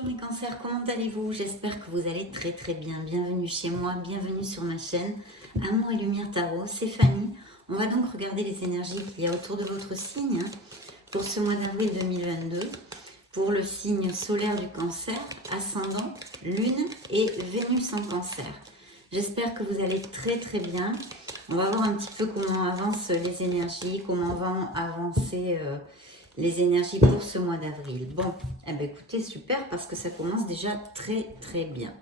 Bonjour mes cancers, comment allez-vous? J'espère que vous allez très très bien. Bienvenue chez moi, bienvenue sur ma chaîne Amour et Lumière Tarot, c'est Fanny. On va donc regarder les énergies qu'il y a autour de votre signe pour ce mois d'avril 2022, pour le signe solaire du cancer, ascendant, lune et Vénus en cancer. J'espère que vous allez très très bien. On va voir un petit peu comment avancent les énergies, comment vont avancer les énergies pour ce mois d'avril. Bon, eh bien, écoutez, super, parce que ça commence déjà très très bien.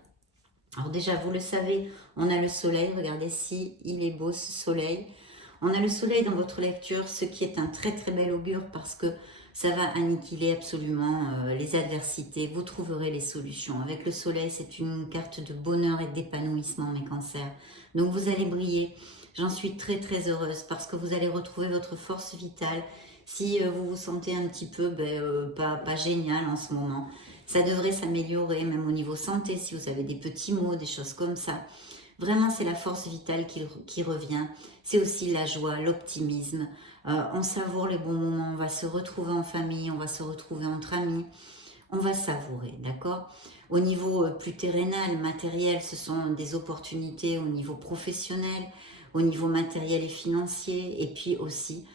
Alors déjà, vous le savez, on a le soleil, regardez si il est beau ce soleil. On a le soleil dans votre lecture, ce qui est un très très bel augure parce que ça va annihiler absolument les adversités. Vous trouverez les solutions. Avec le soleil, c'est une carte de bonheur et d'épanouissement, mes cancers. Donc vous allez briller. J'en suis très très heureuse parce que vous allez retrouver votre force vitale. Si vous vous sentez un petit peu pas génial en ce moment, ça devrait s'améliorer, même au niveau santé, si vous avez des petits maux, des choses comme ça. Vraiment, c'est la force vitale qui revient. C'est aussi la joie, l'optimisme. On savoure les bons moments, on va se retrouver en famille, on va se retrouver entre amis. On va savourer, d'accord? Au niveau plus terrénal, matériel, ce sont des opportunités au niveau professionnel, au niveau matériel et financier, et puis aussi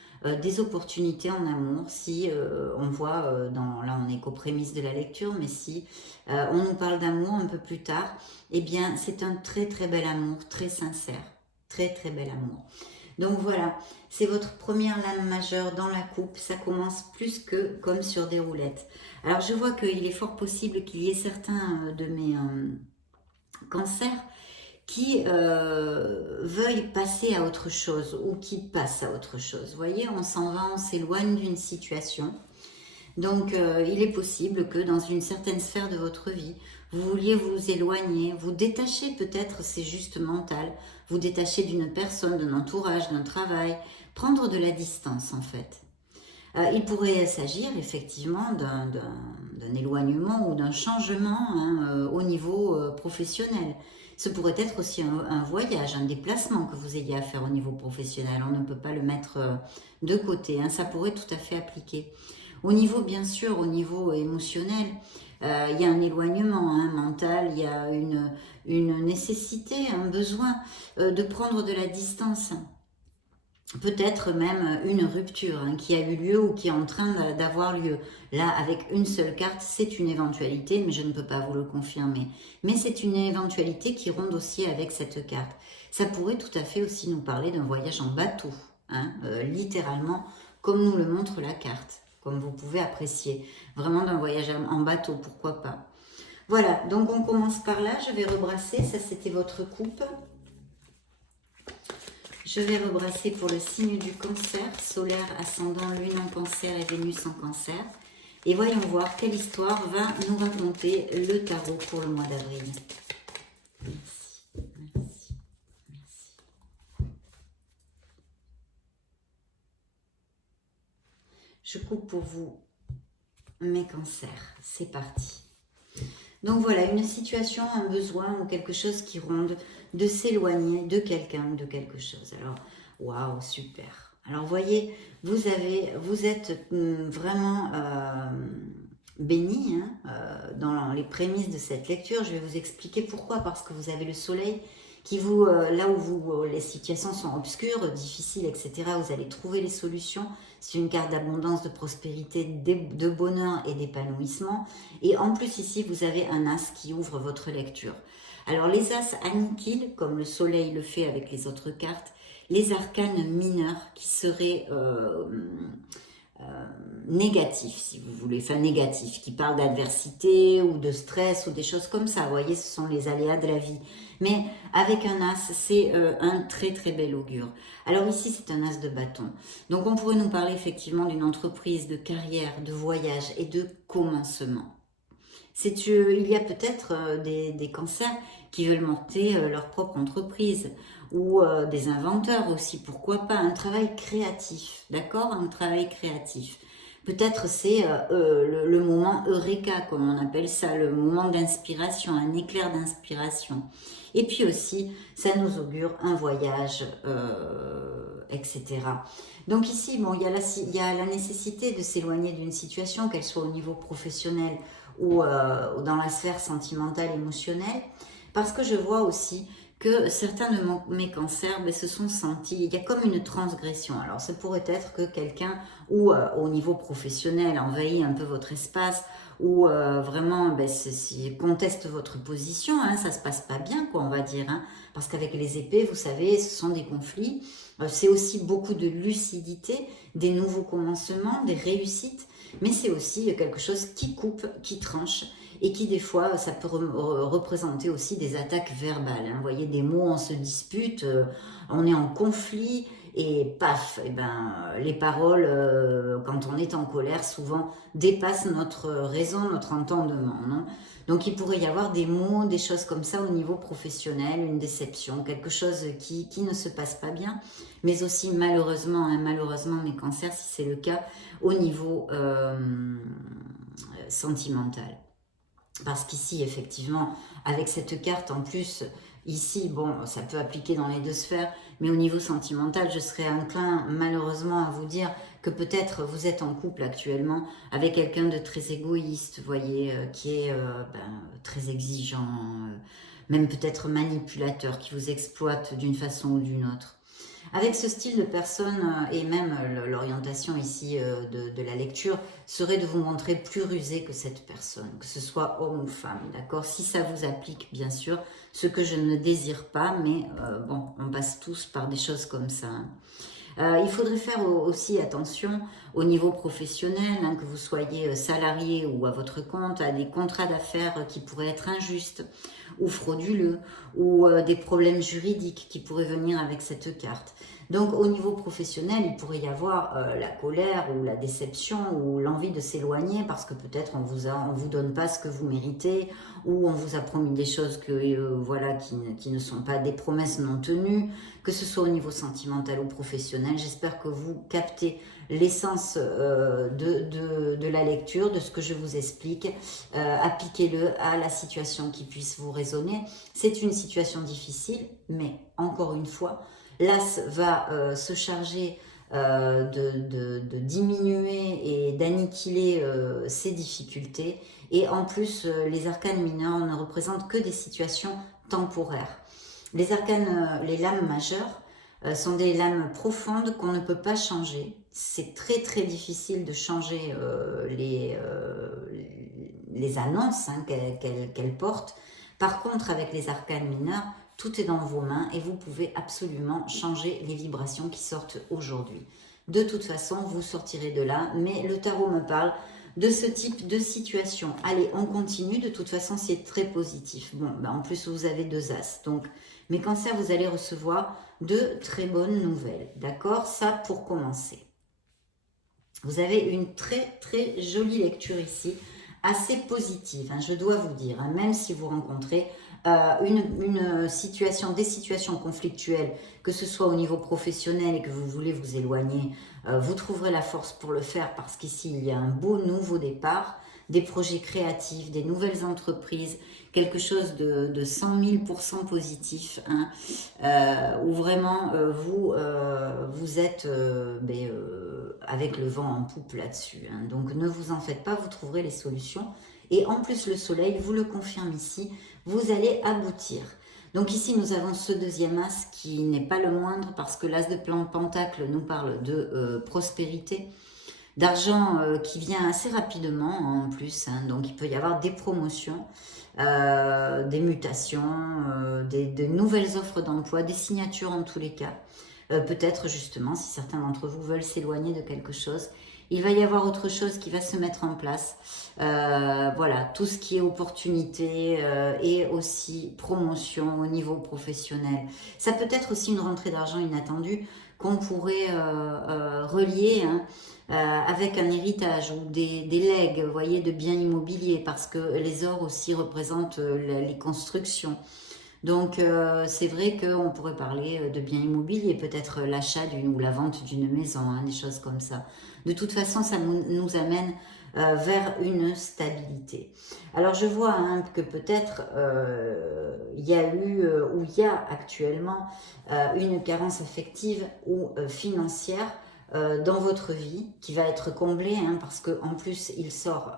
des opportunités en amour. Si on voit, là on est qu'aux prémices de la lecture, mais si on nous parle d'amour un peu plus tard, eh bien c'est un très très bel amour, très sincère, très très bel amour. Donc voilà, c'est votre première lame majeure dans la coupe, ça commence plus que comme sur des roulettes. Alors je vois qu'il est fort possible qu'il y ait certains de mes cancers qui veuillent passer à autre chose ou qui passent à autre chose. Vous voyez, on s'en va, on s'éloigne d'une situation. Donc il est possible que dans une certaine sphère de votre vie, vous vouliez vous éloigner, vous détacher peut-être, c'est juste mental, vous détacher d'une personne, d'un entourage, d'un travail, prendre de la distance en fait. Il pourrait s'agir effectivement d'un éloignement ou d'un changement au niveau professionnel. Ce pourrait être aussi un voyage, un déplacement que vous ayez à faire au niveau professionnel. On ne peut pas le mettre de côté, ça pourrait tout à fait appliquer. Au niveau, bien sûr, au niveau émotionnel, il y a un éloignement mental, il y a une nécessité, un besoin de prendre de la distance. Peut-être même une rupture qui a eu lieu ou qui est en train d'avoir lieu. Là, avec une seule carte, c'est une éventualité, mais je ne peux pas vous le confirmer. Mais c'est une éventualité qui ronde aussi avec cette carte. Ça pourrait tout à fait aussi nous parler d'un voyage en bateau, littéralement, comme nous le montre la carte, comme vous pouvez apprécier. Vraiment d'un voyage en bateau, pourquoi pas. Voilà, donc on commence par là, je vais rebrasser, ça c'était votre coupe. Je vais rebrasser pour le signe du cancer, solaire, ascendant, lune en cancer et Vénus en cancer. Et voyons voir quelle histoire va nous raconter le tarot pour le mois d'avril. Merci, merci, merci. Je coupe pour vous mes cancers. C'est parti. Donc voilà, une situation, un besoin ou quelque chose qui ronde, de s'éloigner de quelqu'un ou de quelque chose. Alors, waouh, super. Alors, voyez, vous êtes vraiment béni dans les prémices de cette lecture. Je vais vous expliquer pourquoi. Parce que vous avez le soleil qui vous, là où les situations sont obscures, difficiles, etc., vous allez trouver les solutions. C'est une carte d'abondance, de prospérité, de bonheur et d'épanouissement. Et en plus ici, vous avez un as qui ouvre votre lecture. Alors les as anniquilent, comme le soleil le fait avec les autres cartes, les arcanes mineurs qui seraient négatifs, si vous voulez, enfin négatifs, qui parlent d'adversité ou de stress ou des choses comme ça. Vous voyez, ce sont les aléas de la vie. Mais avec un as, c'est un très très bel augure. Alors ici, c'est un as de bâton. Donc on pourrait nous parler effectivement d'une entreprise, de carrière, de voyage et de commencement. Il y a peut-être des cancers qui veulent monter leur propre entreprise ou des inventeurs aussi, pourquoi pas, un travail créatif, d'accord, un travail créatif. Peut-être c'est le moment Eureka, comme on appelle ça, le moment d'inspiration, un éclair d'inspiration. Et puis aussi, ça nous augure un voyage, etc. Donc ici, bon, il y a la nécessité de s'éloigner d'une situation, qu'elle soit au niveau professionnel ou dans la sphère sentimentale, émotionnelle. Parce que je vois aussi que certains de mes cancers se sont sentis, il y a comme une transgression. Alors ça pourrait être que quelqu'un, ou au niveau professionnel, envahit un peu votre espace, ou vraiment conteste votre position, hein, ça se passe pas bien, quoi, on va dire. Hein, parce qu'avec les épées, vous savez, ce sont des conflits. C'est aussi beaucoup de lucidité, des nouveaux commencements, des réussites, mais c'est aussi quelque chose qui coupe, qui tranche, et qui des fois, ça peut représenter aussi des attaques verbales. Hein. Vous voyez, des mots, on se dispute, on est en conflit, et paf, et les paroles, quand on est en colère, souvent dépassent notre raison, notre entendement. Non, donc il pourrait y avoir des mots, des choses comme ça au niveau professionnel, une déception, quelque chose qui ne se passe pas bien, mais aussi malheureusement, hein, malheureusement mes cancers, si c'est le cas, au niveau sentimental. Parce qu'ici, effectivement, avec cette carte en plus, ici, bon, ça peut appliquer dans les deux sphères, mais au niveau sentimental, je serais enclin, malheureusement, à vous dire que peut-être vous êtes en couple actuellement avec quelqu'un de très égoïste, vous voyez, qui est très exigeant, même peut-être manipulateur, qui vous exploite d'une façon ou d'une autre. Avec ce style de personne, et même l'orientation ici de la lecture, serait de vous montrer plus rusé que cette personne, que ce soit homme ou femme, d'accord? Si ça vous applique, bien sûr, ce que je ne désire pas, mais bon, on passe tous par des choses comme ça. Hein. Il faudrait faire aussi attention au niveau professionnel, hein, que vous soyez salarié ou à votre compte, à des contrats d'affaires qui pourraient être injustes ou frauduleux, ou des problèmes juridiques qui pourraient venir avec cette carte. Donc au niveau professionnel, il pourrait y avoir la colère ou la déception ou l'envie de s'éloigner parce que peut-être on vous donne pas ce que vous méritez, ou on vous a promis des choses voilà, qui ne sont pas des promesses non tenues, que ce soit au niveau sentimental ou professionnel. J'espère que vous captez l'essence de la lecture, de ce que je vous explique. Appliquez-le à la situation qui puisse vous résonner. C'est une situation difficile, mais encore une fois, l'As va se charger de diminuer et d'anniquiler ces difficultés. Et en plus, les arcanes mineurs ne représentent que des situations temporaires. Les arcanes, les lames majeures, sont des lames profondes qu'on ne peut pas changer. C'est très très difficile de changer les annonces hein, qu'elles portent. Par contre, avec les arcanes mineurs, tout est dans vos mains et vous pouvez absolument changer les vibrations qui sortent aujourd'hui. De toute façon, vous sortirez de là, mais le tarot me parle de ce type de situation. Allez, on continue, de toute façon, c'est très positif. Bon, en plus, vous avez 2 as, donc mes cancers, vous allez recevoir de très bonnes nouvelles, d'accord? Ça, pour commencer. Vous avez une très très jolie lecture ici, assez positive, hein, je dois vous dire, hein, même si vous rencontrez une situation, des situations conflictuelles, que ce soit au niveau professionnel et que vous voulez vous éloigner, vous trouverez la force pour le faire parce qu'ici il y a un beau nouveau départ, des projets créatifs, des nouvelles entreprises, quelque chose de 100 000% positif, hein, où vraiment vous êtes avec le vent en poupe là-dessus. Hein. Donc ne vous en faites pas, vous trouverez les solutions. Et en plus le soleil vous le confirme ici, vous allez aboutir. Donc ici nous avons ce deuxième as qui n'est pas le moindre parce que l'as de pentacle nous parle de prospérité, d'argent qui vient assez rapidement en plus, hein, donc il peut y avoir des promotions, des mutations, des nouvelles offres d'emploi, des signatures en tous les cas, peut-être justement si certains d'entre vous veulent s'éloigner de quelque chose, il va y avoir autre chose qui va se mettre en place, voilà, tout ce qui est opportunité et aussi promotion au niveau professionnel. Ça peut être aussi une rentrée d'argent inattendue qu'on pourrait relier hein, avec un héritage ou des legs, vous voyez, de biens immobiliers, parce que les ors aussi représentent les constructions. Donc c'est vrai qu'on pourrait parler de biens immobiliers, peut-être l'achat ou la vente d'une maison, hein, des choses comme ça. De toute façon, ça nous amène vers une stabilité. Alors je vois hein, que peut-être il y a eu ou il y a actuellement une carence affective ou financière dans votre vie, qui va être comblé, hein, parce qu'en plus, il sort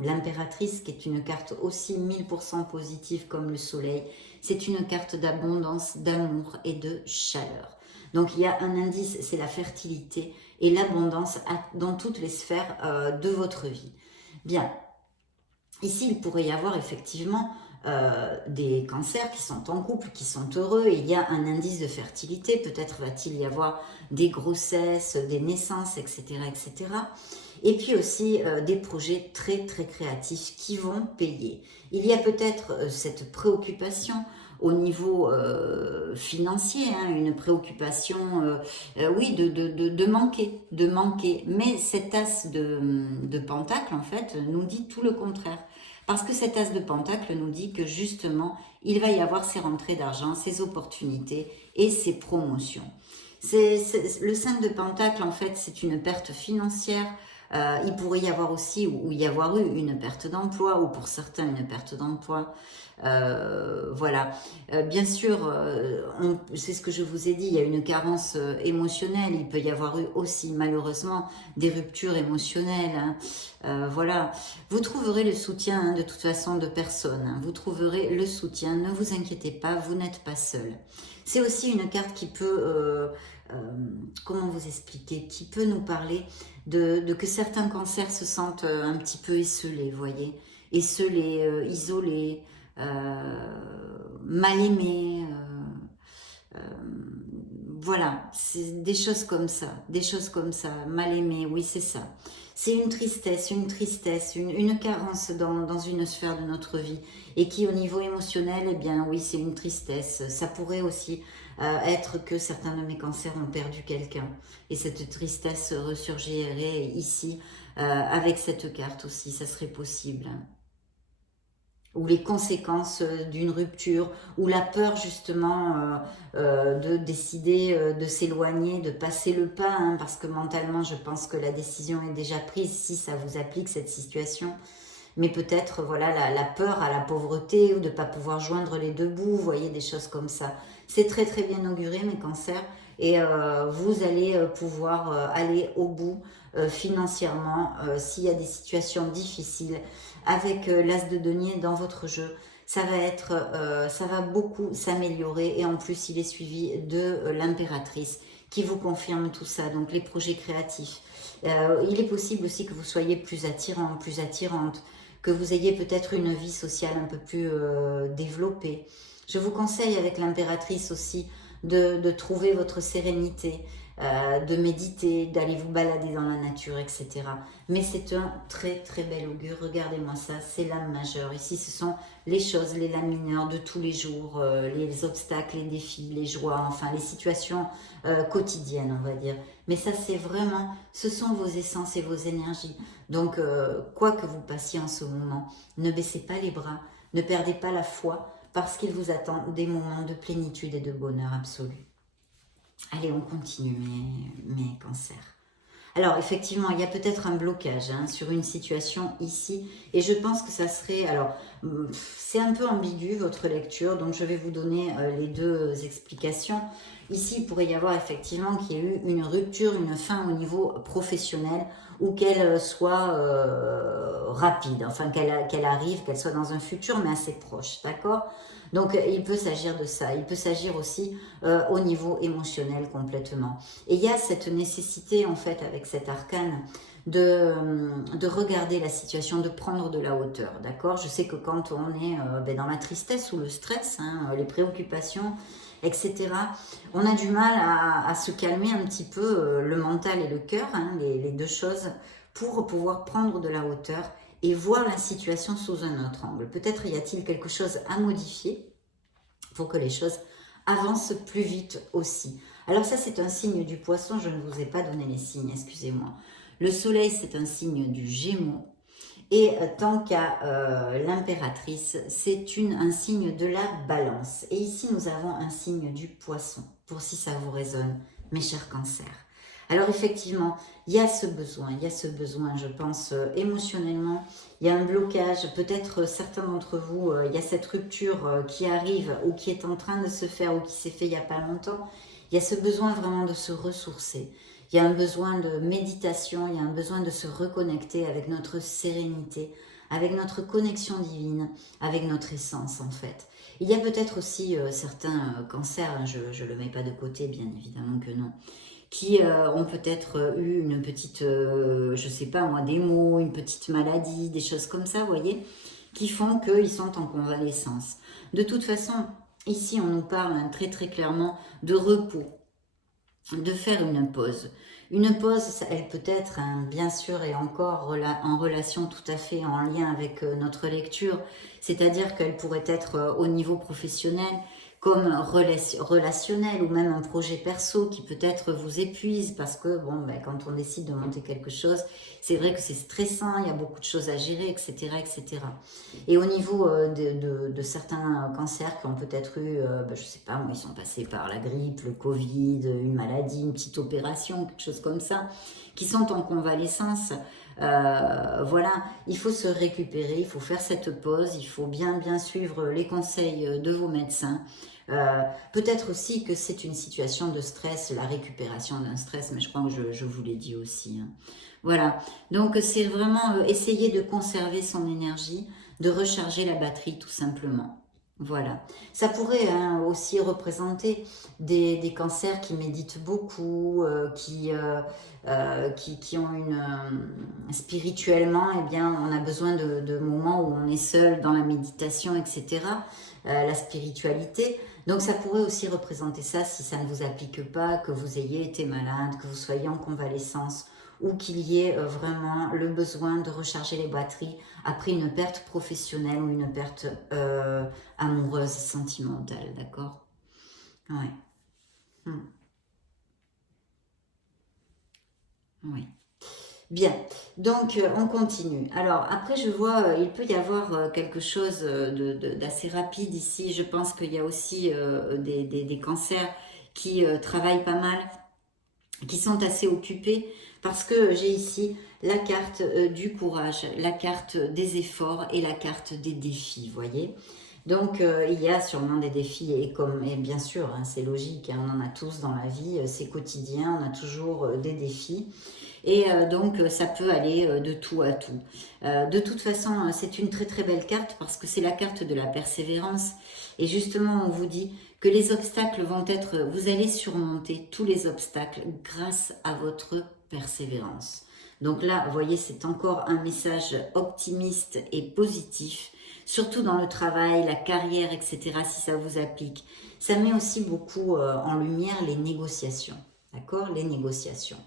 l'impératrice, qui est une carte aussi 1000% positive comme le soleil. C'est une carte d'abondance, d'amour et de chaleur. Donc, il y a un indice, c'est la fertilité et l'abondance dans toutes les sphères de votre vie. Bien, ici, il pourrait y avoir effectivement des cancers qui sont en couple, qui sont heureux. Il y a un indice de fertilité, peut-être va-t-il y avoir des grossesses, des naissances, etc. etc. Et puis aussi des projets très très créatifs qui vont payer. Il y a peut-être cette préoccupation au niveau financier, hein, une préoccupation, oui, de manquer. Mais cet as de pentacle, en fait, nous dit tout le contraire. Parce que cet as de pentacle nous dit que justement, il va y avoir ces rentrées d'argent, ces opportunités et ces promotions. Le 5 de pentacle, en fait, c'est une perte financière. Il pourrait y avoir aussi, ou y avoir eu une perte d'emploi, ou pour certains une perte d'emploi. Voilà. Bien sûr, c'est ce que je vous ai dit, il y a une carence émotionnelle, il peut y avoir eu aussi malheureusement des ruptures émotionnelles. Hein. Voilà. Vous trouverez le soutien hein, de toute façon de personne. Hein. Vous trouverez le soutien, ne vous inquiétez pas, vous n'êtes pas seul. C'est aussi une carte qui peut, comment vous expliquer, qui peut nous parler de que certains cancers se sentent un petit peu esselés, vous voyez, esselés, isolés, mal aimés, voilà, c'est des choses comme ça, mal aimés, oui c'est ça. C'est une tristesse, une carence dans une sphère de notre vie et qui au niveau émotionnel, eh bien oui c'est une tristesse. Ça pourrait aussi être que certains de mes cancers ont perdu quelqu'un et cette tristesse ressurgirait ici avec cette carte aussi, ça serait possible. Ou les conséquences d'une rupture, ou la peur justement de décider de s'éloigner, de passer le pas, hein, parce que mentalement je pense que la décision est déjà prise si ça vous applique cette situation. Mais peut-être voilà la peur à la pauvreté ou de ne pas pouvoir joindre les deux bouts, vous voyez des choses comme ça. C'est très très bien auguré mes cancers et vous allez pouvoir aller au bout financièrement s'il y a des situations difficiles avec l'as de denier dans votre jeu. Ça va beaucoup s'améliorer et en plus il est suivi de l'impératrice qui vous confirme tout ça, donc les projets créatifs. Il est possible aussi que vous soyez plus attirant, plus attirante, que vous ayez peut-être une vie sociale un peu plus développée. Je vous conseille avec l'impératrice aussi de trouver votre sérénité, de méditer, d'aller vous balader dans la nature, etc. Mais c'est un très très bel augure, regardez-moi ça, c'est l'âme majeure. Ici ce sont les choses, les lames mineures de tous les jours, les obstacles, les défis, les joies, enfin les situations quotidiennes on va dire. Mais ça c'est vraiment, ce sont vos essences et vos énergies. Donc quoi que vous passiez en ce moment, ne baissez pas les bras, ne perdez pas la foi, parce qu'il vous attend des moments de plénitude et de bonheur absolu. Allez, on continue mes cancers. Alors, effectivement, il y a peut-être un blocage hein, sur une situation ici. Et je pense que ça serait... Alors, c'est un peu ambigu, votre lecture. Donc, je vais vous donner les deux explications. Ici, il pourrait y avoir effectivement qu'il y ait eu une rupture, une fin au niveau professionnel ou qu'elle soit rapide. Enfin, qu'elle arrive, qu'elle soit dans un futur, mais assez proche. D'accord ? Donc, il peut s'agir de ça. Il peut s'agir aussi au niveau émotionnel complètement. Et il y a cette nécessité, en fait, avec cet arcane, de regarder la situation, de prendre de la hauteur, d'accord? Je sais que quand on est dans la tristesse ou le stress, hein, les préoccupations, etc., on a du mal à se calmer un petit peu le mental et le cœur, hein, les deux choses, pour pouvoir prendre de la hauteur et voir la situation sous un autre angle. Peut-être y a-t-il quelque chose à modifier pour que les choses avancent plus vite aussi. Alors ça, c'est un signe du poisson. Je ne vous ai pas donné les signes, excusez-moi. Le soleil, c'est un signe du Gémeaux. Et tant qu'à l'impératrice, c'est un signe de la balance. Et ici, nous avons un signe du poisson, pour si ça vous résonne, mes chers cancers. Alors effectivement, il y a ce besoin, je pense, émotionnellement, il y a un blocage, peut-être certains d'entre vous, il y a cette rupture qui arrive ou qui est en train de se faire ou qui s'est fait il n'y a pas longtemps. Il y a ce besoin vraiment de se ressourcer. Il y a un besoin de méditation, il y a un besoin de se reconnecter avec notre sérénité, avec notre connexion divine, avec notre essence en fait. Il y a peut-être aussi certains cancers, hein, je ne le mets pas de côté, bien évidemment que non, qui ont peut-être eu une petite, je sais pas moi, des maux, une petite maladie, des choses comme ça, vous voyez, qui font qu'ils sont en convalescence. De toute façon, ici on nous parle hein, très très clairement de repos, de faire une pause. Une pause, elle peut être, hein, bien sûr, et encore en relation tout à fait en lien avec notre lecture, c'est-à-dire qu'elle pourrait être au niveau professionnel, comme relationnel, ou même un projet perso qui peut-être vous épuise, parce que, bon, ben, quand on décide de monter quelque chose, c'est vrai que c'est stressant, il y a beaucoup de choses à gérer, etc., etc. Et au niveau de certains cancers qui ont peut-être eu, je ne sais pas, moi, ils sont passés par la grippe, le Covid, une maladie, une petite opération, quelque chose comme ça, qui sont en convalescence. Voilà, il faut se récupérer, il faut faire cette pause, il faut bien suivre les conseils de vos médecins. Peut-être aussi que c'est une situation de stress, la récupération d'un stress, mais je crois que je vous l'ai dit aussi. Hein. Voilà, donc c'est vraiment essayer de conserver son énergie, de recharger la batterie tout simplement. Voilà. Ça pourrait hein, aussi représenter des cancers qui méditent beaucoup, qui ont une... spirituellement, eh bien, on a besoin de moments où on est seul dans la méditation, etc. La spiritualité. Donc ça pourrait aussi représenter ça si ça ne vous applique pas, que vous ayez été malade, que vous soyez en convalescence ou qu'il y ait vraiment le besoin de recharger les batteries après une perte professionnelle ou une perte amoureuse, sentimentale, d'accord? Ouais. Oui. Bien, donc on continue. Alors après je vois, il peut y avoir quelque chose d'assez rapide ici. Je pense qu'il y a aussi des cancers qui travaillent pas mal, qui sont assez occupés, parce que j'ai ici la carte du courage, la carte des efforts et la carte des défis, vous voyez. Donc il y a sûrement des défis et bien sûr, hein, c'est logique, hein, on en a tous dans la vie, c'est quotidien, on a toujours des défis. Et donc, ça peut aller de tout à tout. De toute façon, c'est une très très belle carte parce que c'est la carte de la persévérance. Et justement, on vous dit que les obstacles vont être, vous allez surmonter tous les obstacles grâce à votre persévérance. Donc là, vous voyez, c'est encore un message optimiste et positif, surtout dans le travail, la carrière, etc., si ça vous applique. Ça met aussi beaucoup en lumière les négociations, d'accord? Les négociations.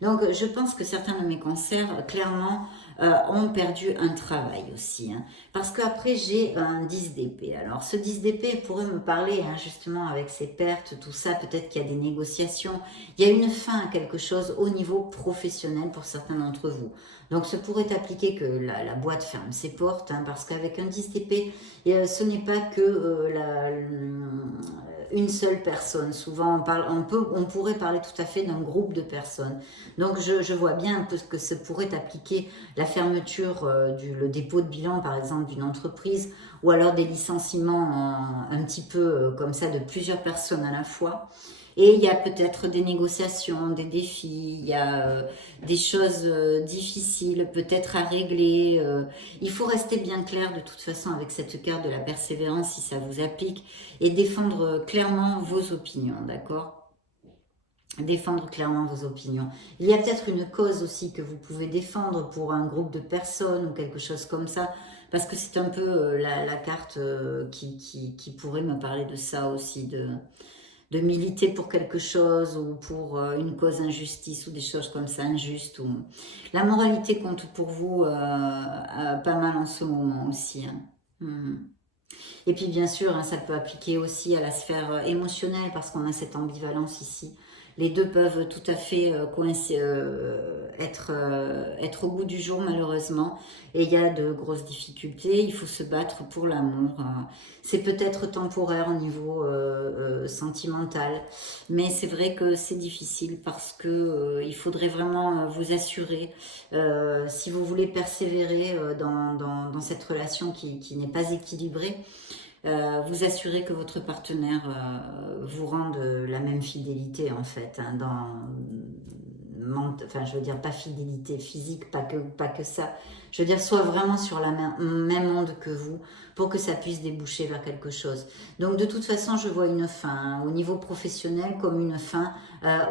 Donc, je pense que certains de mes cancers, clairement, ont perdu un travail aussi. Hein. Parce qu'après, j'ai un 10 d'épée. Alors, ce 10 d'épée pourrait me parler, hein, justement, avec ses pertes, tout ça. Peut-être qu'il y a des négociations. Il y a une fin à quelque chose au niveau professionnel pour certains d'entre vous. Donc, ce pourrait appliquer que la boîte ferme ses portes. Hein, parce qu'avec un 10 d'épée, ce n'est pas que une seule personne. Souvent, on pourrait parler tout à fait d'un groupe de personnes. Donc, je vois bien un peu que ça pourrait appliquer la fermeture, le dépôt de bilan, par exemple, d'une entreprise, ou alors des licenciements un petit peu comme ça de plusieurs personnes à la fois. Et il y a peut-être des négociations, des défis, il y a des choses difficiles peut-être à régler. Il faut rester bien clair de toute façon avec cette carte de la persévérance si ça vous applique et défendre clairement vos opinions, d'accord? Défendre clairement vos opinions. Il y a peut-être une cause aussi que vous pouvez défendre pour un groupe de personnes ou quelque chose comme ça, parce que c'est un peu la carte qui pourrait me parler de ça aussi, de militer pour quelque chose ou pour une cause injustice ou des choses comme ça, injustes. Ou... La moralité compte pour vous pas mal en ce moment aussi. Hein. Et puis bien sûr, hein, ça peut appliquer aussi à la sphère émotionnelle parce qu'on a cette ambivalence ici. Les deux peuvent tout à fait être au bout du jour malheureusement. Et il y a de grosses difficultés, il faut se battre pour l'amour. C'est peut-être temporaire au niveau sentimental, mais c'est vrai que c'est difficile parce que il faudrait vraiment vous assurer, si vous voulez persévérer dans cette relation qui n'est pas équilibrée, vous assurer que votre partenaire vous rende la même fidélité en fait, hein, enfin je veux dire pas fidélité physique, pas que ça, je veux dire soit vraiment sur la même onde que vous pour que ça puisse déboucher vers quelque chose. Donc de toute façon je vois une fin hein, au niveau professionnel comme une fin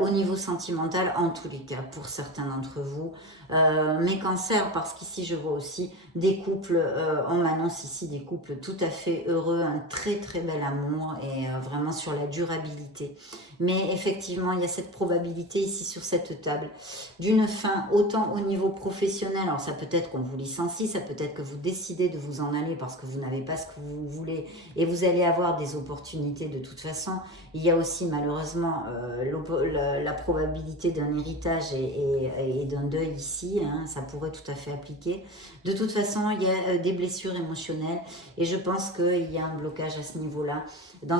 au niveau sentimental en tous les cas pour certains d'entre vous. Mes cancers, parce qu'ici je vois aussi des couples, on m'annonce ici des couples tout à fait heureux, un très très bel amour et vraiment sur la durabilité. Mais effectivement, il y a cette probabilité ici sur cette table d'une fin autant au niveau professionnel. Alors ça peut être qu'on vous licencie, ça peut être que vous décidez de vous en aller parce que vous n'avez pas ce que vous voulez et vous allez avoir des opportunités de toute façon. Il y a aussi malheureusement la probabilité d'un héritage et d'un deuil ici, hein, ça pourrait tout à fait appliquer. De toute façon, il y a des blessures émotionnelles et je pense qu'il y a un blocage à ce niveau-là dans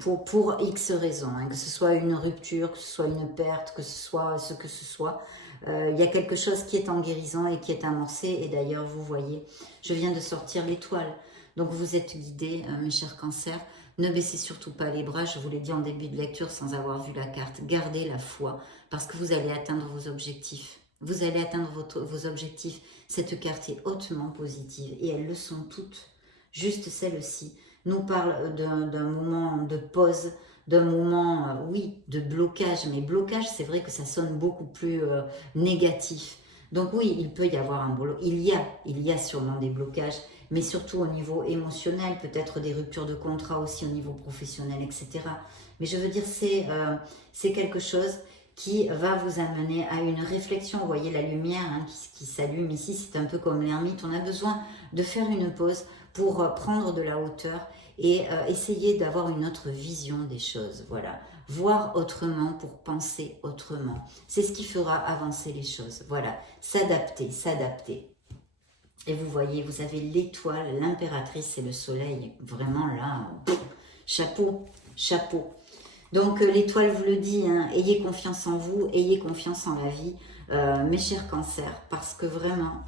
pour X raisons, hein, que ce soit une rupture, que ce soit une perte, que ce soit ce que ce soit. Il y a quelque chose qui est en guérison et qui est amorcé. Et d'ailleurs, vous voyez, je viens de sortir l'étoile. Donc vous êtes guidés, mes chers cancers. Ne baissez surtout pas les bras, je vous l'ai dit en début de lecture sans avoir vu la carte. Gardez la foi parce que vous allez atteindre vos objectifs. Vous allez atteindre vos objectifs. Cette carte est hautement positive et elles le sont toutes. Juste celle-ci nous parle d'un moment de pause, d'un moment, oui, de blocage. Mais blocage, c'est vrai que ça sonne beaucoup plus négatif. Donc oui, il peut y avoir un blocage. Il y a sûrement des blocages, mais surtout au niveau émotionnel, peut-être des ruptures de contrat aussi au niveau professionnel, etc. Mais je veux dire, c'est quelque chose qui va vous amener à une réflexion. Vous voyez la lumière hein, qui s'allume ici, c'est un peu comme l'ermite. On a besoin de faire une pause pour prendre de la hauteur et essayer d'avoir une autre vision des choses. Voilà, voir autrement pour penser autrement. C'est ce qui fera avancer les choses. Voilà, s'adapter, s'adapter. Et vous voyez, vous avez l'étoile, l'impératrice et le soleil. Vraiment là, chapeau, chapeau. Donc l'étoile vous le dit, hein, ayez confiance en vous, ayez confiance en la vie, mes chers cancers, parce que vraiment,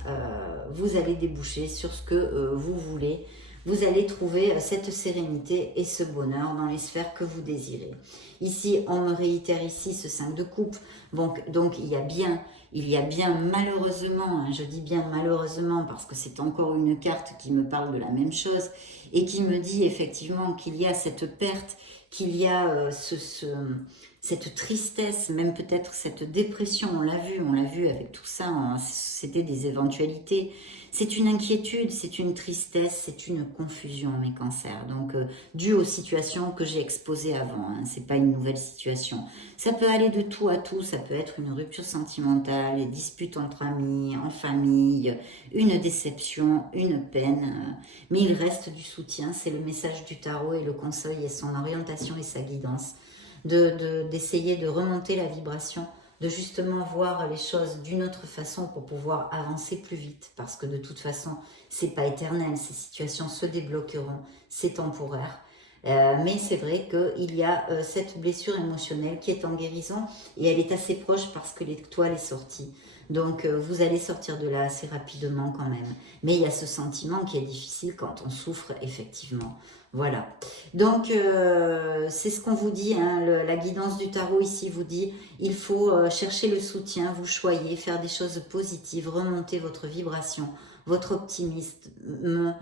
vous allez déboucher sur ce que vous voulez. Vous allez trouver cette sérénité et ce bonheur dans les sphères que vous désirez. Ici, on me réitère ici ce 5 de coupe. Donc il y a bien malheureusement, hein, je dis bien malheureusement parce que c'est encore une carte qui me parle de la même chose et qui me dit effectivement qu'il y a cette perte, qu'il y a cette tristesse, même peut-être cette dépression, on l'a vu avec tout ça, hein, c'était des éventualités. C'est une inquiétude, c'est une tristesse, c'est une confusion, mes cancers. Donc, dû aux situations que j'ai exposées avant, hein, c'est pas une nouvelle situation. Ça peut aller de tout à tout, ça peut être une rupture sentimentale, des disputes entre amis, en famille, une déception, une peine. Mais il reste du soutien, c'est le message du tarot et le conseil et son orientation et sa guidance. D'essayer de remonter la vibration, de justement voir les choses d'une autre façon pour pouvoir avancer plus vite, parce que de toute façon, c'est pas éternel, ces situations se débloqueront, c'est temporaire. Mais c'est vrai qu'il y a cette blessure émotionnelle qui est en guérison et elle est assez proche parce que l'étoile est sortie. Donc vous allez sortir de là assez rapidement quand même. Mais il y a ce sentiment qui est difficile quand on souffre effectivement. Voilà. Donc c'est ce qu'on vous dit, hein, la guidance du tarot ici vous dit, il faut chercher le soutien, vous choyer, faire des choses positives, remonter votre vibration, votre optimisme,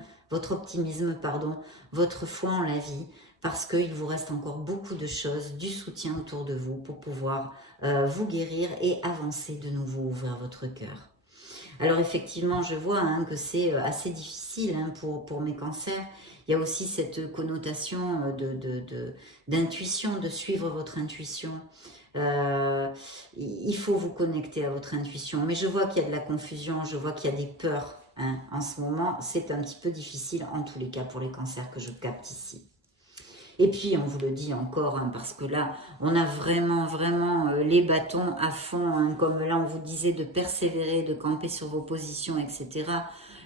votre foi en la vie, parce qu'il vous reste encore beaucoup de choses, du soutien autour de vous pour pouvoir vous guérir et avancer de nouveau, ouvrir votre cœur. Alors effectivement, je vois hein, que c'est assez difficile hein, pour mes cancers. Il y a aussi cette connotation d'intuition, de suivre votre intuition. Il faut vous connecter à votre intuition. Mais je vois qu'il y a de la confusion, je vois qu'il y a des peurs. Hein. En ce moment, c'est un petit peu difficile en tous les cas pour les cancers que je capte ici. Et puis, on vous le dit encore, hein, parce que là, on a vraiment les bâtons à fond, hein, comme là, on vous disait de persévérer, de camper sur vos positions, etc.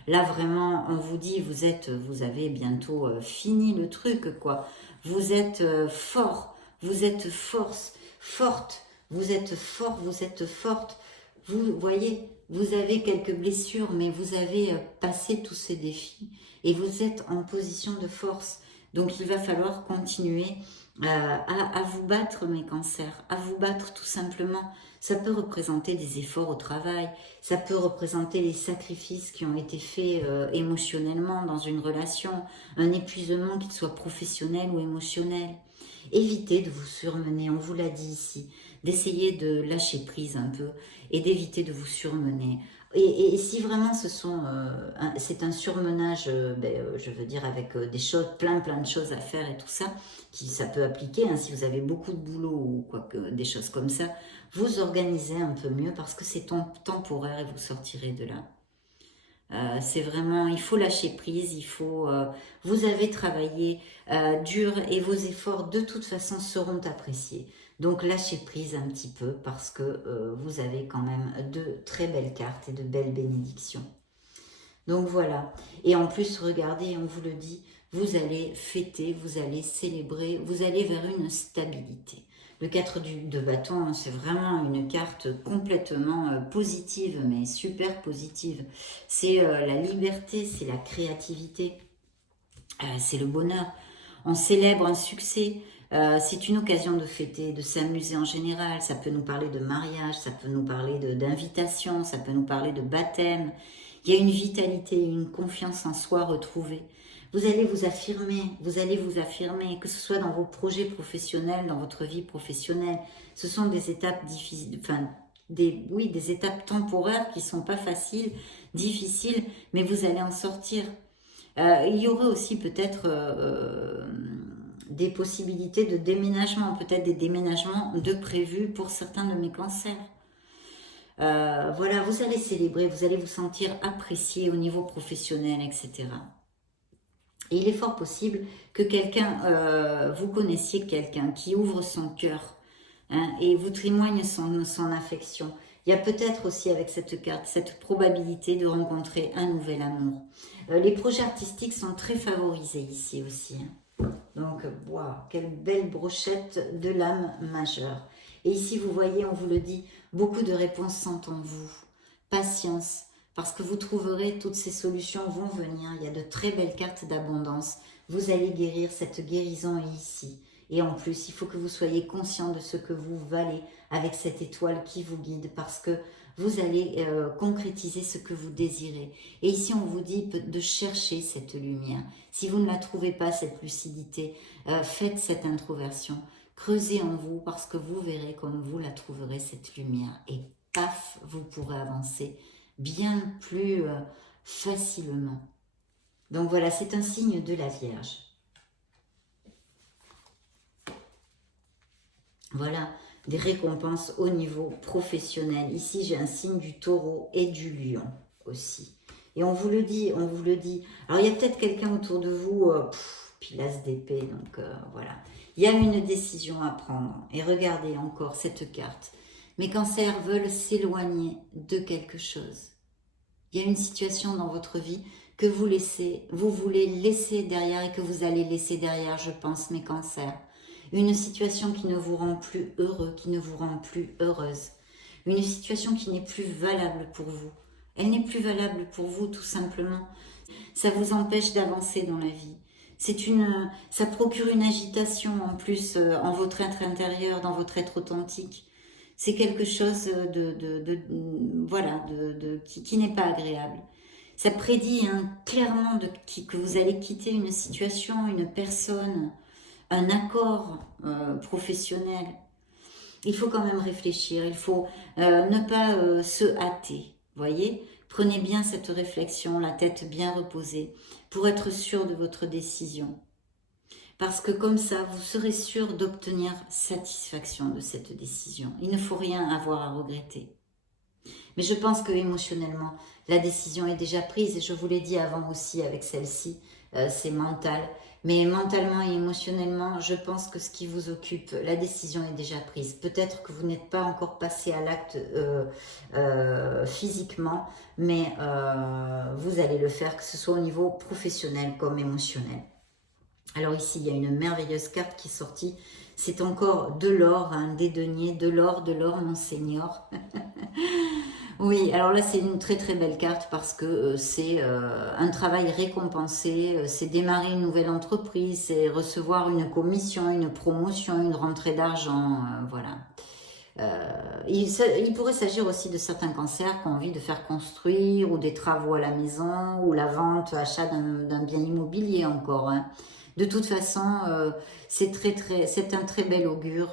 Là, vraiment, on vous dit, vous avez bientôt fini le truc, quoi. Vous êtes fort, vous êtes forte, vous êtes fort, vous êtes forte. Vous voyez, vous avez quelques blessures, mais vous avez passé tous ces défis et vous êtes en position de force. Donc, il va falloir continuer à vous battre, mes cancers, à vous battre tout simplement. Ça peut représenter des efforts au travail, ça peut représenter les sacrifices qui ont été faits émotionnellement dans une relation, un épuisement qu'il soit professionnel ou émotionnel. Évitez de vous surmener, on vous l'a dit ici, d'essayer de lâcher prise un peu et d'éviter de vous surmener. Et si vraiment c'est un surmenage, je veux dire avec des choses, plein de choses à faire et tout ça, ça peut appliquer, hein, si vous avez beaucoup de boulot ou quoi que, des choses comme ça, vous organisez un peu mieux parce que c'est temporaire et vous sortirez de là. C'est vraiment, il faut lâcher prise, vous avez travaillé dur et vos efforts de toute façon seront appréciés. Donc lâchez prise un petit peu parce que vous avez quand même de très belles cartes et de belles bénédictions. Donc voilà. Et en plus, regardez, on vous le dit, vous allez fêter, vous allez célébrer, vous allez vers une stabilité. Le 4 de bâton, c'est vraiment une carte complètement positive, mais super positive. C'est la liberté, c'est la créativité, c'est le bonheur. On célèbre un succès, c'est une occasion de fêter, de s'amuser en général. Ça peut nous parler de mariage, ça peut nous parler d'invitation, ça peut nous parler de baptême. Il y a une vitalité, une confiance en soi retrouvée. Vous allez vous affirmer, que ce soit dans vos projets professionnels, dans votre vie professionnelle. Ce sont des étapes difficiles, enfin, des étapes temporaires qui ne sont pas faciles, difficiles, mais vous allez en sortir. Il y aurait aussi peut-être des possibilités de déménagement, peut-être des déménagements de prévus pour certains de mes cancers. Voilà, vous allez célébrer, vous allez vous sentir apprécié au niveau professionnel, etc. Et il est fort possible que vous connaissiez quelqu'un qui ouvre son cœur, hein, et vous témoigne son affection. Il y a peut-être aussi avec cette carte, cette probabilité de rencontrer un nouvel amour. Les projets artistiques sont très favorisés ici aussi, hein. Donc, wow, quelle belle brochette de l'âme majeure. Et ici, vous voyez, on vous le dit, beaucoup de réponses sont en vous. Patience, parce que vous trouverez, toutes ces solutions vont venir. Il y a de très belles cartes d'abondance. Vous allez guérir, cette guérison est ici. Et en plus, il faut que vous soyez conscient de ce que vous valez avec cette étoile qui vous guide, parce que vous allez concrétiser ce que vous désirez. Et ici, on vous dit de chercher cette lumière. Si vous ne la trouvez pas, cette lucidité, faites cette introversion. Creusez en vous, parce que vous verrez comme vous la trouverez, cette lumière. Et paf, vous pourrez avancer bien plus facilement. Donc voilà, c'est un signe de la Vierge. Voilà, des récompenses au niveau professionnel. Ici, j'ai un signe du taureau et du lion aussi. Et on vous le dit, on vous le dit. Alors, il y a peut-être quelqu'un autour de vous, pilasse d'épée, donc voilà. Il y a une décision à prendre. Et regardez encore cette carte. Mes cancers veulent s'éloigner de quelque chose. Il y a une situation dans votre vie que vous voulez laisser derrière et que vous allez laisser derrière, je pense, mes cancers. Une situation qui ne vous rend plus heureux, qui ne vous rend plus heureuse. Une situation qui n'est plus valable pour vous. Elle n'est plus valable pour vous, tout simplement. Ça vous empêche d'avancer dans la vie. Ça procure une agitation en plus en votre être intérieur, dans votre être authentique. C'est quelque chose qui n'est pas agréable. Ça prédit clairement que vous allez quitter une situation, une personne, un accord professionnel. Il faut quand même réfléchir, il faut ne pas se hâter, voyez. Prenez bien cette réflexion, la tête bien reposée, pour être sûr de votre décision. Parce que comme ça, vous serez sûr d'obtenir satisfaction de cette décision. Il ne faut rien avoir à regretter. Mais je pense que émotionnellement, la décision est déjà prise. Et je vous l'ai dit avant aussi avec celle-ci, c'est mental. Mais mentalement et émotionnellement, je pense que ce qui vous occupe, la décision est déjà prise. Peut-être que vous n'êtes pas encore passé à l'acte physiquement, mais vous allez le faire, que ce soit au niveau professionnel comme émotionnel. Alors ici, il y a une merveilleuse carte qui est sortie. C'est encore de l'or, des deniers, de l'or, mon Seigneur. Oui, alors là, c'est une très très belle carte parce que c'est un travail récompensé, c'est démarrer une nouvelle entreprise, c'est recevoir une commission, une promotion, une rentrée d'argent, voilà. Il pourrait s'agir aussi de certains cancers qui ont envie de faire construire ou des travaux à la maison ou la vente, achat d'un bien immobilier encore, hein. De toute façon, c'est un très bel augure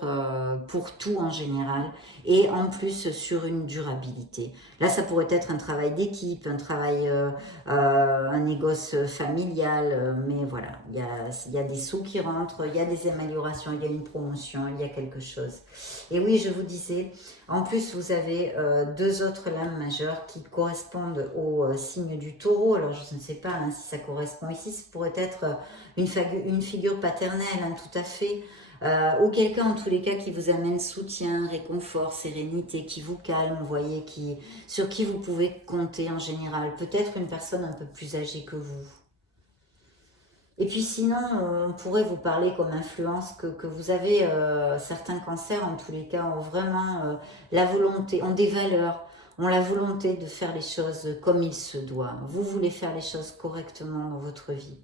pour tout en général et en plus sur une durabilité. Là, ça pourrait être un travail d'équipe, un travail, un négoce familial, mais voilà, il y a des sous qui rentrent, il y a des améliorations, il y a une promotion, il y a quelque chose. Et oui, je vous disais, en plus, vous avez deux autres lames majeures qui correspondent au signe du taureau. Alors, je ne sais pas hein, si ça correspond ici. Ça pourrait être une figure paternelle, hein, tout à fait. Ou quelqu'un, en tous les cas, qui vous amène soutien, réconfort, sérénité, qui vous calme, vous voyez, sur qui vous pouvez compter en général. Peut-être une personne un peu plus âgée que vous. Et puis sinon, on pourrait vous parler comme influence que vous avez certains cancers, en tous les cas, ont vraiment la volonté, ont des valeurs, ont la volonté de faire les choses comme il se doit. Vous voulez faire les choses correctement dans votre vie.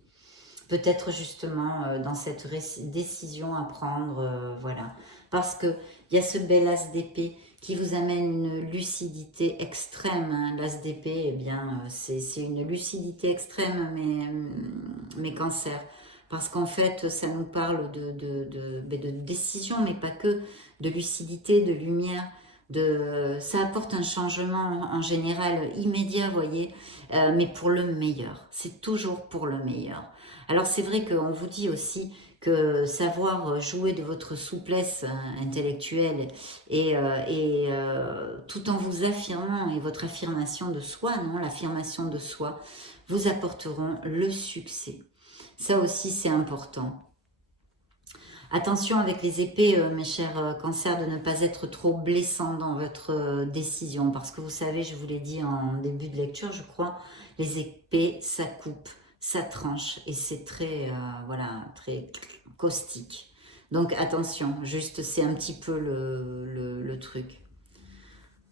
Peut-être justement dans cette décision à prendre, voilà. Parce qu'il y a ce bel as d'épée qui vous amène une lucidité extrême, hein. L'as d'épée, eh bien, c'est une lucidité extrême, mais cancer. Parce qu'en fait, ça nous parle de décision, mais pas que, de lucidité, de lumière, ça apporte un changement en général immédiat, vous voyez, mais pour le meilleur. C'est toujours pour le meilleur. Alors c'est vrai qu'on vous dit aussi que savoir jouer de votre souplesse intellectuelle tout en vous affirmant et votre affirmation de soi, non, l'affirmation de soi, vous apporteront le succès. Ça aussi c'est important. Attention avec les épées, mes chers cancers, de ne pas être trop blessant dans votre décision. Parce que vous savez, je vous l'ai dit en début de lecture, je crois, les épées, ça coupe, ça tranche. Et c'est très, voilà, très caustique. Donc attention, juste c'est un petit peu le truc.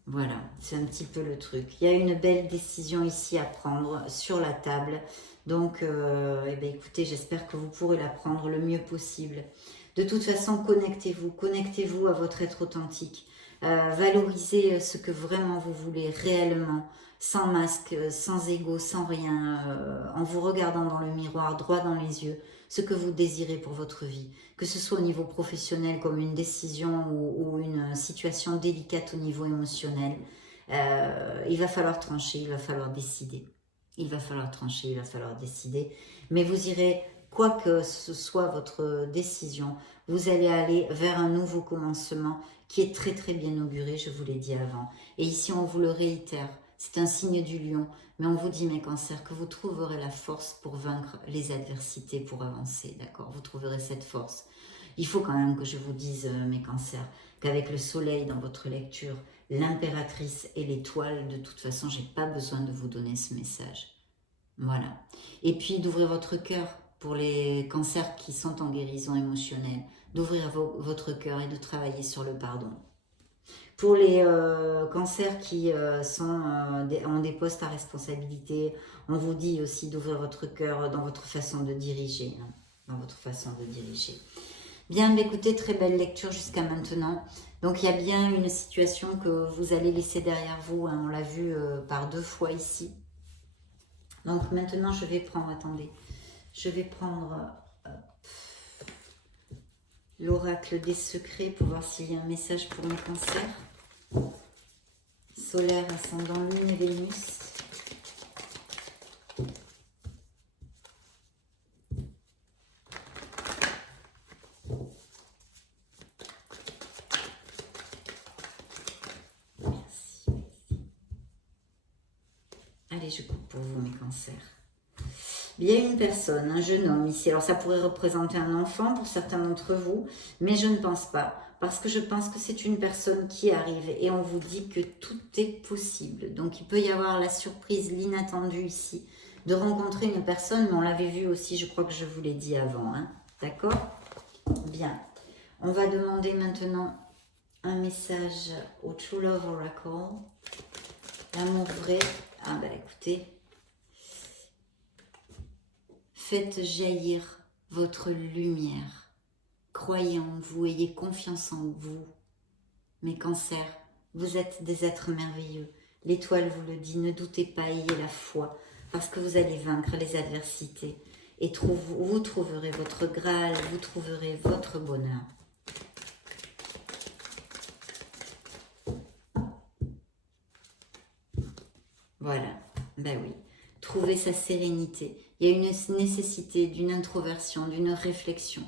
Voilà, c'est un petit peu le truc. Il y a une belle décision ici à prendre sur la table. Donc, eh bien, écoutez, j'espère que vous pourrez la prendre le mieux possible. De toute façon, connectez-vous à votre être authentique. Valorisez ce que vraiment vous voulez réellement, sans masque, sans ego, sans rien, en vous regardant dans le miroir, droit dans les yeux, ce que vous désirez pour votre vie. Que ce soit au niveau professionnel comme une décision ou une situation délicate au niveau émotionnel, il va falloir trancher, il va falloir décider. Il va falloir trancher, il va falloir décider. Mais vous irez, quoi que ce soit votre décision, vous allez aller vers un nouveau commencement qui est très très bien auguré, je vous l'ai dit avant. Et ici, on vous le réitère, c'est un signe du lion. Mais on vous dit, mes cancers, que vous trouverez la force pour vaincre les adversités, pour avancer, d'accord? Vous trouverez cette force. Il faut quand même que je vous dise, mes cancers, qu'avec le soleil dans votre lecture, l'impératrice et l'étoile, de toute façon, je n'ai pas besoin de vous donner ce message. Voilà. Et puis d'ouvrir votre cœur pour les cancers qui sont en guérison émotionnelle, d'ouvrir votre cœur et de travailler sur le pardon. Pour les cancers qui ont des postes à responsabilité, on vous dit aussi d'ouvrir votre cœur dans votre façon de diriger. Hein, dans votre façon de diriger. Bien, écoutez, très belle lecture jusqu'à maintenant. Donc, il y a bien une situation que vous allez laisser derrière vous. Hein, on l'a vu par 2 fois ici. Donc, maintenant, je vais prendre, attendez, je vais prendre l'oracle des secrets pour voir s'il y a un message pour mes cancers. Solaire, ascendant, lune et Vénus. Allez, je coupe pour vous, mes cancers. Il y a une personne, un jeune homme ici. Alors, ça pourrait représenter un enfant pour certains d'entre vous, mais je ne pense pas. Parce que je pense que c'est une personne qui arrive et on vous dit que tout est possible. Donc, il peut y avoir la surprise, l'inattendu ici, de rencontrer une personne, mais on l'avait vu aussi, je crois que je vous l'ai dit avant. Hein. D'accord? Bien. On va demander maintenant un message au True Love Oracle. L'amour vrai. Ah bah écoutez, faites jaillir votre lumière. Croyez en vous, ayez confiance en vous. Mes cancers, vous êtes des êtres merveilleux. L'étoile vous le dit, ne doutez pas, ayez la foi, parce que vous allez vaincre les adversités. Et vous trouverez votre Graal, vous trouverez votre bonheur. Voilà, ben oui. Trouver sa sérénité. Il y a une nécessité d'une introversion, d'une réflexion,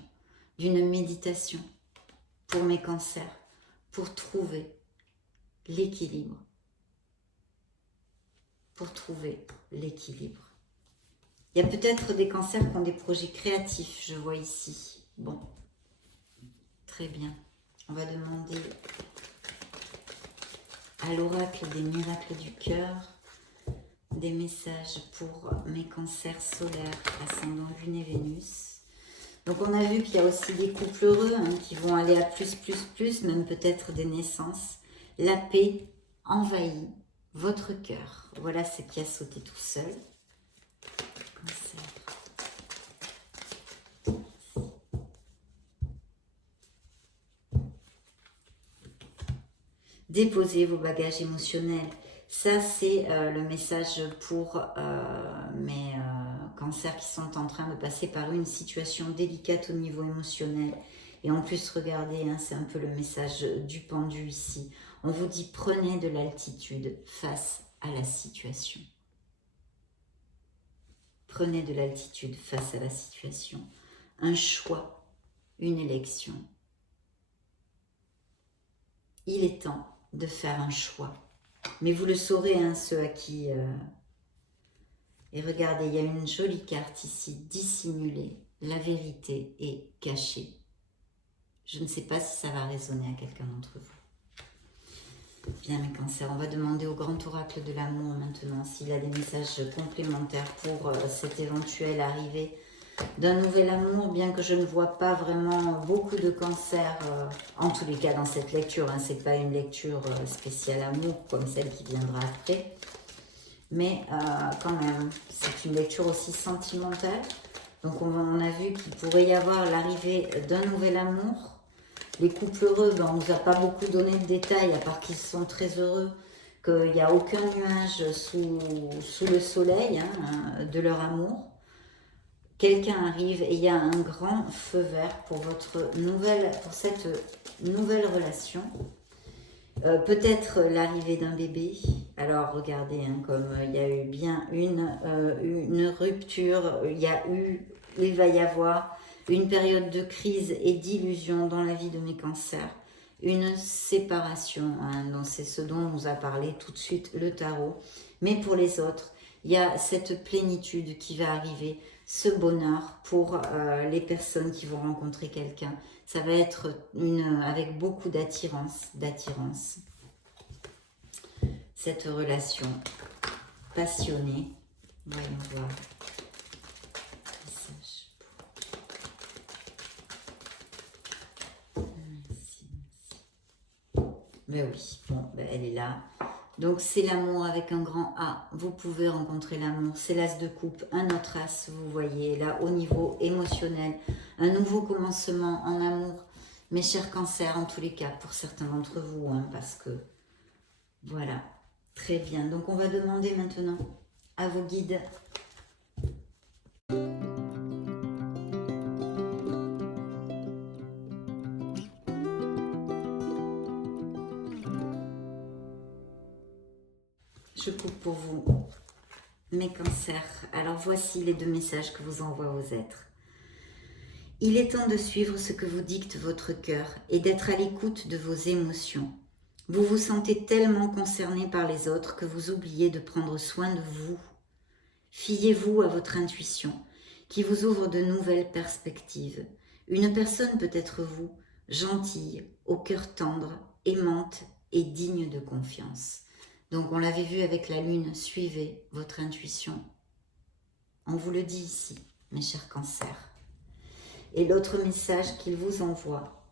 d'une méditation pour mes cancers, pour trouver l'équilibre. Pour trouver l'équilibre. Il y a peut-être des cancers qui ont des projets créatifs, je vois ici. Bon, très bien. On va demander à l'oracle des miracles du cœur des messages pour mes cancers solaires, ascendant Lune et Vénus. Donc on a vu qu'il y a aussi des couples heureux qui vont aller à plus, même peut-être des naissances. La paix envahit votre cœur. Voilà ce qui a sauté tout seul. Cancer. Déposez vos bagages émotionnels. Ça, c'est le message pour mes cancers qui sont en train de passer par une situation délicate au niveau émotionnel. Et en plus, regardez, c'est un peu le message du pendu ici. On vous dit, prenez de l'altitude face à la situation. Prenez de l'altitude face à la situation. Un choix, une élection. Il est temps de faire un choix. Mais vous le saurez, ceux à qui... Et regardez, il y a une jolie carte ici, dissimulée. La vérité est cachée. Je ne sais pas si ça va résonner à quelqu'un d'entre vous. Bien mes cancers, on va demander au grand oracle de l'amour maintenant s'il a des messages complémentaires pour cette éventuelle arrivée d'un nouvel amour, bien que je ne vois pas vraiment beaucoup de cancers, en tous les cas dans cette lecture, ce n'est pas une lecture spéciale amour comme celle qui viendra après, mais quand même, c'est une lecture aussi sentimentale, donc on a vu qu'il pourrait y avoir l'arrivée d'un nouvel amour. Les couples heureux, on ne nous a pas beaucoup donné de détails, à part qu'ils sont très heureux, qu'il n'y a aucun nuage sous le soleil de leur amour. Quelqu'un arrive et il y a un grand feu vert pour cette nouvelle relation. Peut-être l'arrivée d'un bébé. Alors regardez, comme il y a eu bien une rupture, il va y avoir une période de crise et d'illusion dans la vie de mes cancers. Une séparation, donc c'est ce dont nous a parlé tout de suite le tarot. Mais pour les autres, il y a cette plénitude qui va arriver, ce bonheur pour les personnes qui vont rencontrer quelqu'un. Ça va être avec beaucoup d'attirance. Cette relation passionnée. Voyons voir. Ben oui, bon, elle est là. Donc c'est l'amour avec un grand A. Vous pouvez rencontrer l'amour. C'est l'as de coupe, un autre as, vous voyez, là au niveau émotionnel. Un nouveau commencement en amour. Mes chers cancers, en tous les cas, pour certains d'entre vous, parce que, voilà, très bien. Donc on va demander maintenant à vos guides. Je coupe pour vous, mes cancers. Alors voici les 2 messages que vous envoie aux êtres. Il est temps de suivre ce que vous dicte votre cœur et d'être à l'écoute de vos émotions. Vous vous sentez tellement concerné par les autres que vous oubliez de prendre soin de vous. Fiez-vous à votre intuition qui vous ouvre de nouvelles perspectives. Une personne peut être vous, gentille, au cœur tendre, aimante et digne de confiance. Donc on l'avait vu avec la lune, suivez votre intuition. On vous le dit ici, mes chers cancers. Et l'autre message qu'il vous envoie,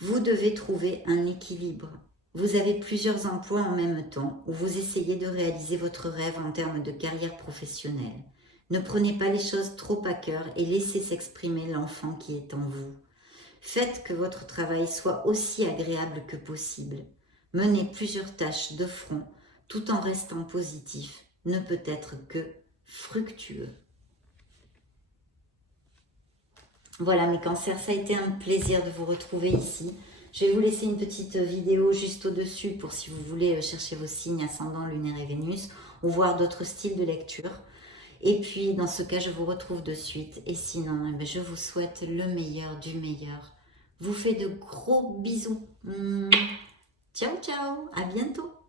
vous devez trouver un équilibre Vous avez plusieurs emplois en même temps ou vous essayez de réaliser votre rêve en termes de carrière professionnelle. Ne prenez pas les choses trop à cœur et laissez s'exprimer l'enfant qui est en vous. Faites que votre travail soit aussi agréable que possible. Menez plusieurs tâches de front tout en restant positif ne peut être que fructueux. Voilà mes cancers, ça a été un plaisir de vous retrouver ici. Je vais vous laisser une petite vidéo juste au-dessus pour si vous voulez chercher vos signes ascendant, lunaire et Vénus ou voir d'autres styles de lecture. Et puis dans ce cas, je vous retrouve de suite. Et sinon, je vous souhaite le meilleur du meilleur. Vous fais de gros bisous. Ciao, ciao, à bientôt.